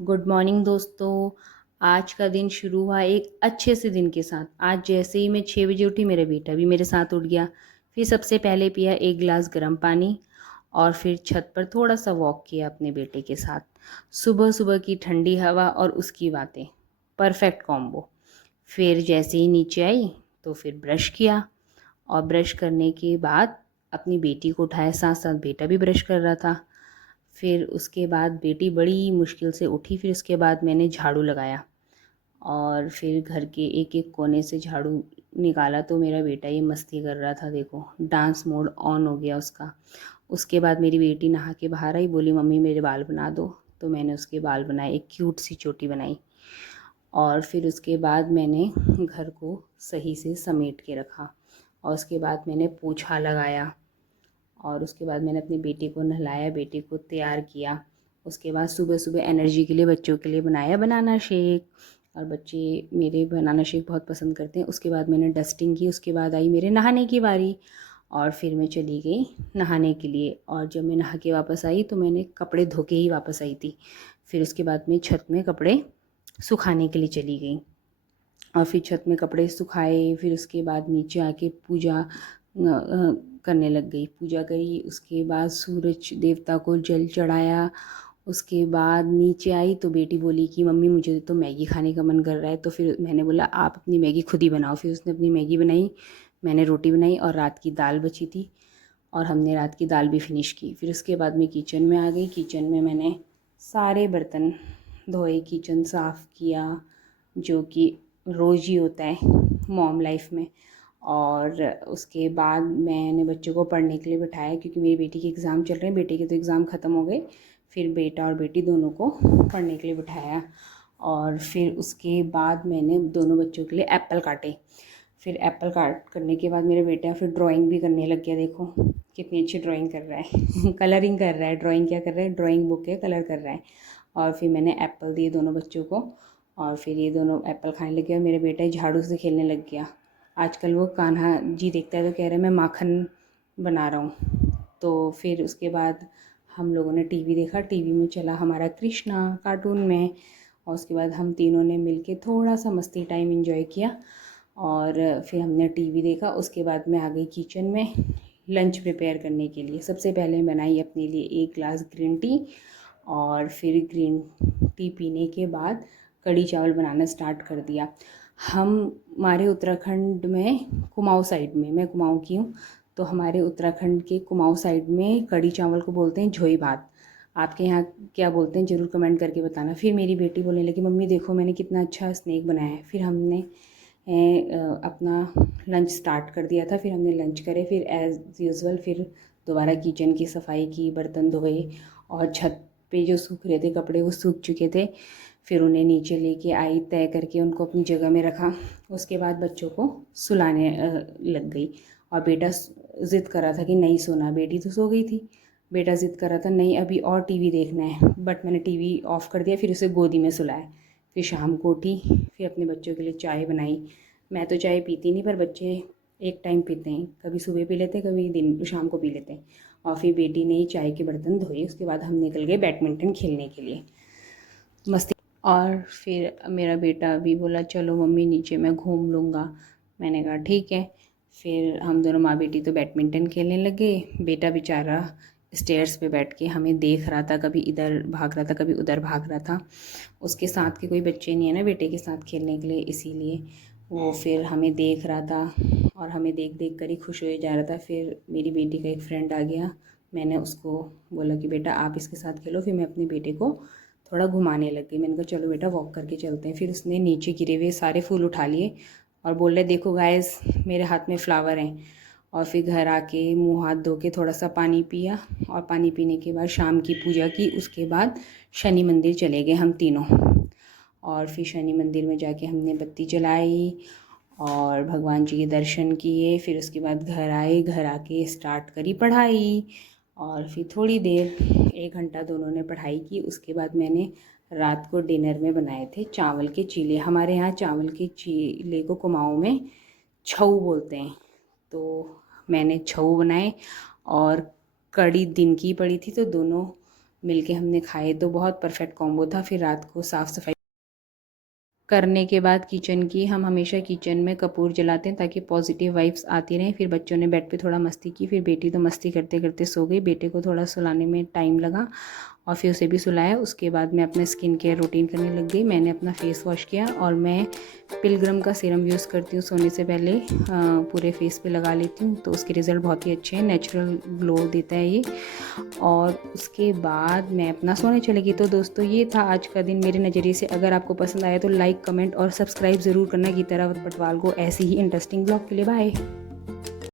Good morning दोस्तों। आज का दिन शुरू हुआ एक अच्छे से दिन के साथ। आज जैसे ही मैं 6 बजे उठी, मेरा बेटा भी मेरे साथ उठ गया। फिर सबसे पहले पिया एक गिलास गर्म पानी और फिर छत पर थोड़ा सा वॉक किया अपने बेटे के साथ। सुबह सुबह की ठंडी हवा और उसकी बातें, परफेक्ट कॉम्बो। फिर जैसे ही नीचे आई तो फिर ब्रश किया, और ब्रश करने के बाद अपनी बेटी को उठाया, साथ साथ बेटा भी ब्रश कर रहा था। फिर उसके बाद बेटी बड़ी मुश्किल से उठी, फिर उसके बाद मैंने झाड़ू लगाया और फिर घर के एक एक कोने से झाड़ू निकाला। तो मेरा बेटा ये मस्ती कर रहा था, देखो डांस मोड ऑन हो गया उसका। उसके बाद मेरी बेटी नहा के बाहर आई, बोली मम्मी मेरे बाल बना दो। तो मैंने उसके बाल बनाए, एक क्यूट सी चोटी बनाई। और फिर उसके बाद मैंने घर को सही से समेट के रखा, और उसके बाद मैंने पोछा लगाया, और उसके बाद मैंने अपनी बेटी को नहलाया, बेटी को तैयार किया। उसके बाद सुबह सुबह एनर्जी के लिए बच्चों के लिए बनाया बनाना शेक, और बच्चे मेरे बनाना शेक बहुत पसंद करते हैं। उसके बाद मैंने डस्टिंग की, उसके बाद आई मेरे नहाने की बारी, और फिर मैं चली गई नहाने के लिए। और जब मैं नहा के वापस आई तो मैंने कपड़े धो के ही वापस आई थी। फिर उसके बाद मैं छत में कपड़े सुखाने के लिए चली गई, और फिर छत में कपड़े सुखाए। फिर उसके बाद नीचे आके पूजा करने लग गई, पूजा करी। उसके बाद सूरज देवता को जल चढ़ाया। उसके बाद नीचे आई तो बेटी बोली कि मम्मी मुझे तो मैगी खाने का मन कर रहा है। तो फिर मैंने बोला आप अपनी मैगी खुद ही बनाओ। फिर उसने अपनी मैगी बनाई, मैंने रोटी बनाई, और रात की दाल बची थी और हमने रात की दाल भी फिनिश की। फिर उसके बाद मैं किचन में आ गई। किचन में मैंने सारे बर्तन धोए, किचन साफ़ किया, जो कि रोज़ ही होता है मॉम लाइफ में। और उसके बाद मैंने बच्चों को पढ़ने के लिए बिठाया, क्योंकि मेरी बेटी के एग्ज़ाम चल रहे हैं। बेटे के तो एग्ज़ाम ख़त्म हो गए। फिर बेटा और बेटी दोनों को पढ़ने के लिए बिठाया, और फिर उसके बाद मैंने दोनों बच्चों के लिए एप्पल काटे। फिर एप्पल काट करने के बाद मेरा बेटा फिर ड्राइंग भी करने लग गया। देखो कितनी अच्छी ड्राइंग कर रहा है कलरिंग कर रहा है, ड्राइंग क्या कर रहा है, ड्राइंग बुक है, कलर कर रहा है। और फिर मैंने एप्पल दिए दोनों बच्चों को, और फिर ये दोनों एप्पल खाने लग गए, और मेरा बेटा झाड़ू से खेलने लग गया। आजकल वो कान्हा जी देखता है तो कह रहा है मैं माखन बना रहा हूँ। तो फिर उसके बाद हम लोगों ने टीवी देखा। टीवी में चला हमारा कृष्णा कार्टून में, और उसके बाद हम तीनों ने मिलके थोड़ा सा मस्ती टाइम एंजॉय किया, और फिर हमने टीवी देखा। उसके बाद मैं आ गई किचन में लंच प्रिपेयर करने के लिए। सबसे पहले बनाई अपने लिए एक ग्लास ग्रीन टी, और फिर ग्रीन टी पीने के बाद कढ़ी चावल बनाना स्टार्ट कर दिया। हमारे उत्तराखंड में कुमाऊँ साइड में, मैं कुमाऊँ की हूँ, तो हमारे उत्तराखंड के कुमाऊँ साइड में कढ़ी चावल को बोलते हैं झोई भात। आपके यहाँ क्या बोलते हैं ज़रूर कमेंट करके बताना। फिर मेरी बेटी बोलने लगी मम्मी देखो मैंने कितना अच्छा स्नैक बनाया है। फिर हमने अपना लंच स्टार्ट कर दिया था। फिर हमने लंच करे, फिर एज़ यूज़ुअल फिर दोबारा किचन की सफाई की, बर्तन धोए, और छत पे जो सूख रहे थे कपड़े वो सूख चुके थे। फिर उन्हें नीचे लेके आई, तय करके उनको अपनी जगह में रखा। उसके बाद बच्चों को सुलाने लग गई, और बेटा ज़िद कर रहा था कि नहीं सोना। बेटी तो सो गई थी, बेटा ज़िद कर रहा था नहीं अभी और टीवी देखना है। बट मैंने टीवी ऑफ़ कर दिया, फिर उसे गोदी में सुलाया। फिर शाम को उठी, फिर अपने बच्चों के लिए चाय बनाई। मैं तो चाय पीती नहीं, पर बच्चे एक टाइम पीते हैं, कभी सुबह पी लेते हैं, कभी दिन शाम को पी लेते हैं। और फिर बेटी ने ही चाय के बर्तन धोए। उसके बाद हम निकल गए बैडमिंटन खेलने के लिए, मस्ती। और फिर मेरा बेटा भी बोला चलो मम्मी नीचे मैं घूम लूँगा। मैंने कहा ठीक है। फिर हम दोनों माँ बेटी तो बैडमिंटन खेलने लगे। बेटा बेचारा स्टेयर्स पे बैठ के हमें देख रहा था, कभी इधर भाग रहा था, कभी उधर भाग रहा था। उसके साथ के कोई बच्चे नहीं है ना बेटे के साथ खेलने के लिए, इसीलिए वो फिर हमें देख रहा था, और हमें देख देख कर ही खुश हो जा रहा था। फिर मेरी बेटी का एक फ्रेंड आ गया, मैंने उसको बोला कि बेटा आप इसके साथ खेलो। फिर मैं अपने बेटे को थोड़ा घुमाने लग गई। मैंने कहा चलो बेटा वॉक करके चलते हैं। फिर उसने नीचे गिरे हुए सारे फूल उठा लिए और बोल रहे देखो गाइस मेरे हाथ में फ्लावर हैं। और फिर घर आके मुंह हाथ धो के थोड़ा सा पानी पिया, और पानी पीने के बाद शाम की पूजा की। उसके बाद शनि मंदिर चले गए हम तीनों, और फिर शनि मंदिर में जाके हमने बत्ती जलाई और भगवान जी के दर्शन किए। फिर उसके बाद घर आए, घर आके स्टार्ट करी पढ़ाई, और फिर थोड़ी देर 1 घंटा दोनों ने पढ़ाई की। उसके बाद मैंने रात को डिनर में बनाए थे चावल के चीले। हमारे यहाँ चावल के चीले को कुमाऊँ में छऊ बोलते हैं। तो मैंने छऊ बनाए, और कड़ी दिन की पड़ी थी तो दोनों मिलके हमने खाए तो बहुत परफेक्ट कॉम्बो था। फिर रात को साफ़ सफाई करने के बाद किचन की, हम हमेशा किचन में कपूर जलाते हैं ताकि पॉजिटिव वाइब्स आती रहें। फिर बच्चों ने बेड पे थोड़ा मस्ती की, फिर बेटी तो मस्ती करते करते सो गई। बेटे को थोड़ा सुलाने में टाइम लगा और फिर उसे भी सुलाया। उसके बाद मैं अपना स्किन केयर रूटीन करने लग गई। मैंने अपना फेस वॉश किया और मैं पिलग्रम का सीरम यूज़ करती हूँ सोने से पहले, पूरे फेस पे लगा लेती हूँ तो उसके रिज़ल्ट बहुत ही अच्छे हैं, नेचुरल ग्लो देता है ये। और उसके बाद मैं अपना सोने चलेगी। तो दोस्तों ये था आज का दिन मेरे नज़रिए से। अगर आपको पसंद आया तो लाइक, कमेंट और सब्सक्राइब ज़रूर करना। गीता रावत पटवाल को ऐसी ही इंटरेस्टिंग ब्लॉग के लिए बाय।